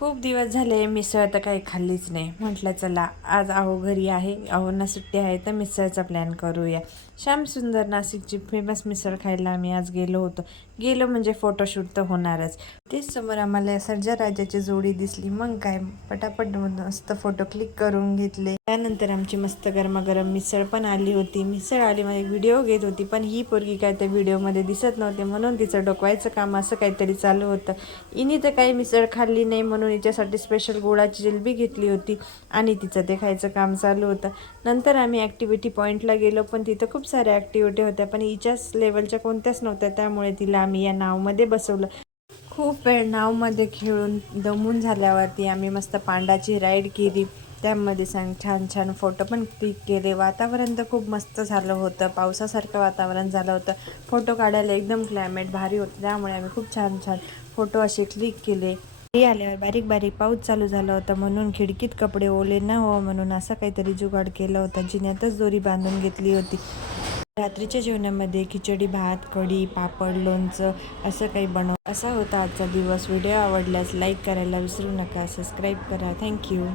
खूप दिवस झाले मिसळ तर काही खाल्लीच नाही. म्हटलं चला आज आहो घरी आहे, आहोंना सुट्टी आहे तर मिसळचा प्लॅन करूया. श्यामसुंदर नाशिकची फेमस मिसळ खायला आम्ही आज गेलो होतो. गेलो म्हणजे फोटोशूट तर होणारच. तेच समोर आम्हाला सर्जाराजाची जोडी दिसली. मग काय पटापट मस्त फोटो क्लिक करून घेतले. त्यानंतर आमची मस्त गरमागरम मिसळ पण आली होती. मिसळ आली म्हणजे व्हिडिओ घेत होती, पण ही पोरगी काय त्या व्हिडिओमध्ये दिसत नव्हते म्हणून तिचं डोकवायचं काम असं काहीतरी चालू होतं. इनी तर काही मिसळ खाल्ली नाही म्हणून हिच्यासाठी स्पेशल गुळाची जिलबी घेतली होती आणि तिचं ते खायचं काम चालू होतं. नंतर आम्ही ॲक्टिव्हिटी पॉईंटला गेलो, पण तिथं खूप साऱ्या ॲक्टिव्हिटी होत्या, पण हिच्याच लेवलच्या कोणत्याच नव्हत्या. त्यामुळे तिला आम्ही या नावमध्ये बसवलं. खूप वेळ नावमध्ये खेळून दमून झाल्यावरती आम्ही मस्त पांडाची राईड केली. त्यामध्ये छान छान फोटो पण क्लिक केले. वातावरण तर खूप मस्त झालं होतं, पावसासारखं वातावरण झालं होतं. फोटो काढायला एकदम क्लायमेट भारी होतं, त्यामुळे आम्ही खूप छान छान फोटो असे क्लिक केले. घरी आल्यावर बारीक बारीक पाऊस चालू झाला होता म्हणून खिडकीत कपडे ओले न हो म्हणून असा काहीतरी जुगाड केला होता. जिन्यातच दोरी बांधून घेतली होती. रात्रीच्या जेवणामध्ये खिचडी भात, कढी, पापड, लोणचं असं काही असा होता आजचा दिवस. व्हिडिओ आवडल्यास लाईक करायला विसरू नका, सबस्क्राईब करा. थँक्यू.